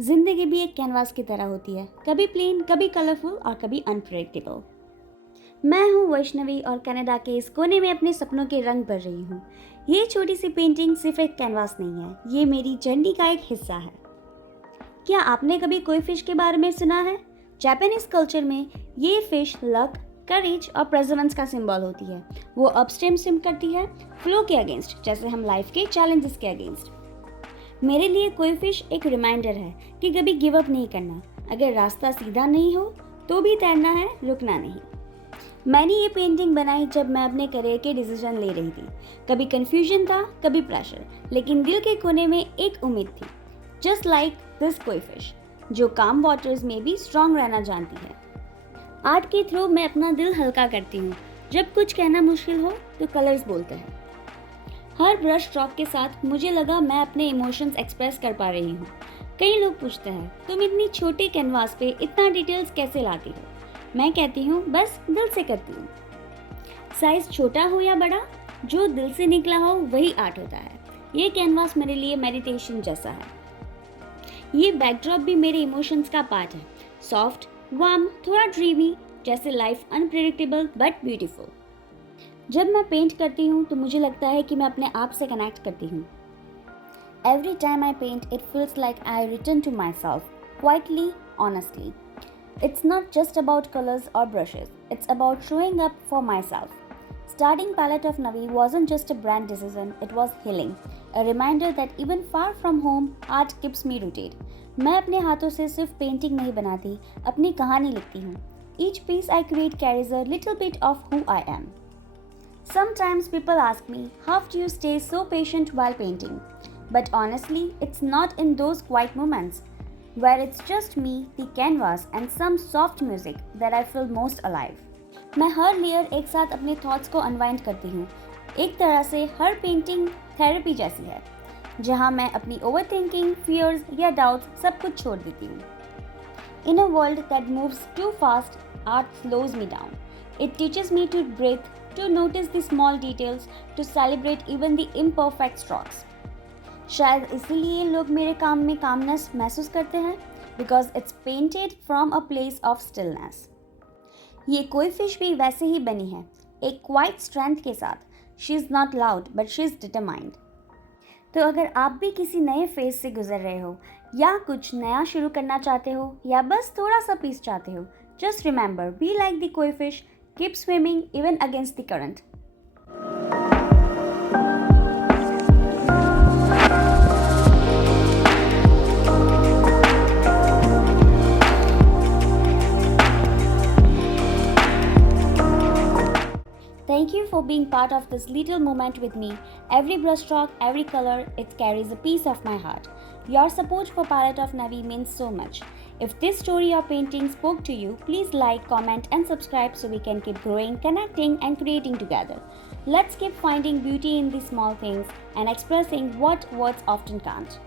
जिंदगी भी एक कैनवास की तरह होती है, कभी प्लेन, कभी कलरफुल और कभी अनप्रेडिक्टेबल। मैं हूँ वैष्णवी और कनाडा के इस कोने में अपने सपनों के रंग भर रही हूँ। ये छोटी सी पेंटिंग सिर्फ एक कैनवास नहीं है, ये मेरी जर्नी का एक हिस्सा है। क्या आपने कभी कोई फिश के बारे में सुना है? जापानीज कल्चर में ये फिश लक, करेज और परसेवरेंस का सिंबल होती है। वो अपस्ट्रीम स्विम करती है, फ्लो के अगेंस्ट, जैसे हम लाइफ के चैलेंजेस के अगेंस्ट। मेरे लिए कोई फिश एक रिमाइंडर है कि कभी गिव अप नहीं करना। अगर रास्ता सीधा नहीं हो तो भी तैरना है, रुकना नहीं। मैंने ये पेंटिंग बनाई जब मैं अपने करियर के डिसीजन ले रही थी। कभी कंफ्यूजन था, कभी प्रेशर, लेकिन दिल के कोने में एक उम्मीद थी, जस्ट लाइक दिस कोई फिश, जो काम वाटर्स में भी स्ट्रांग रहना जानती है। आर्ट के थ्रू मैं अपना दिल हल्का करती हूँ। जब कुछ कहना मुश्किल हो तो कलर्स बोलते हैं। हर ब्रश स्ट्रोक के साथ मुझे लगा मैं अपने इमोशंस एक्सप्रेस कर पा रही हूँ। कई लोग पूछते हैं, तुम इतनी छोटे कैनवास पे इतना डिटेल्स कैसे लाती हो? मैं कहती हूँ, बस दिल से करती हूँ। साइज छोटा हो या बड़ा, जो दिल से निकला हो वही आर्ट होता है। ये कैनवास मेरे लिए मेडिटेशन जैसा है। ये बैकड्रॉप भी मेरे इमोशंस का पार्ट है। सॉफ्ट, वार्म, थोड़ा ड्रीमी, जैसे लाइफ अनप्रेडिक्टेबल बट ब्यूटीफुल। जब मैं पेंट करती हूँ तो मुझे लगता है कि मैं अपने आप से कनेक्ट करती हूँ। Every time I paint, it feels like I return to myself, quietly, honestly. It's not just about colors or brushes, it's about showing up for myself. Starting Palette of Navi wasn't just a brand decision, it was healing. A reminder that even far from home, art keeps me rooted. मैं अपने हाथों से सिर्फ painting नहीं बनाती, अपनी कहानी लिखती हूँ. Each piece I create carries a little bit of who I am. Sometimes people ask me, how do you stay so patient while painting? But honestly, it's not in those quiet moments where it's just me, the canvas and some soft music that I feel most alive. मैं हर layer एक साथ अपने thoughts को unwind करती हूँ। एक तरह से हर पेंटिंग थेरेपी जैसी है, जहाँ मैं अपनी ओवरथिंकिंग, फियर्स या डाउट्स सब कुछ छोड़ देती हूँ। In a world that moves too fast, art slows me down. It teaches me to breathe, to notice the small details, to celebrate even the imperfect strokes. शायद इसीलिए लोग मेरे काम में कामनेस महसूस करते हैं, because it's painted from a place of stillness. ये कोई फिश भी वैसे ही बनी है, एक क्वाइट स्ट्रेंथ के साथ। She is not loud but she is determined. तो अगर आप भी किसी नए फेज से गुजर रहे हो, या कुछ नया शुरू करना चाहते हो, या बस थोड़ा सा पीस चाहते हो, just remember, be like the koi fish, keep swimming even against the current. Thank you for being part of this little moment with me. Every brushstroke, every color, it carries a piece of my heart. Your support for Palette of Navi means so much. If this story or painting spoke to you, please like, comment and subscribe so we can keep growing, connecting and creating together. Let's keep finding beauty in the small things and expressing what words often can't.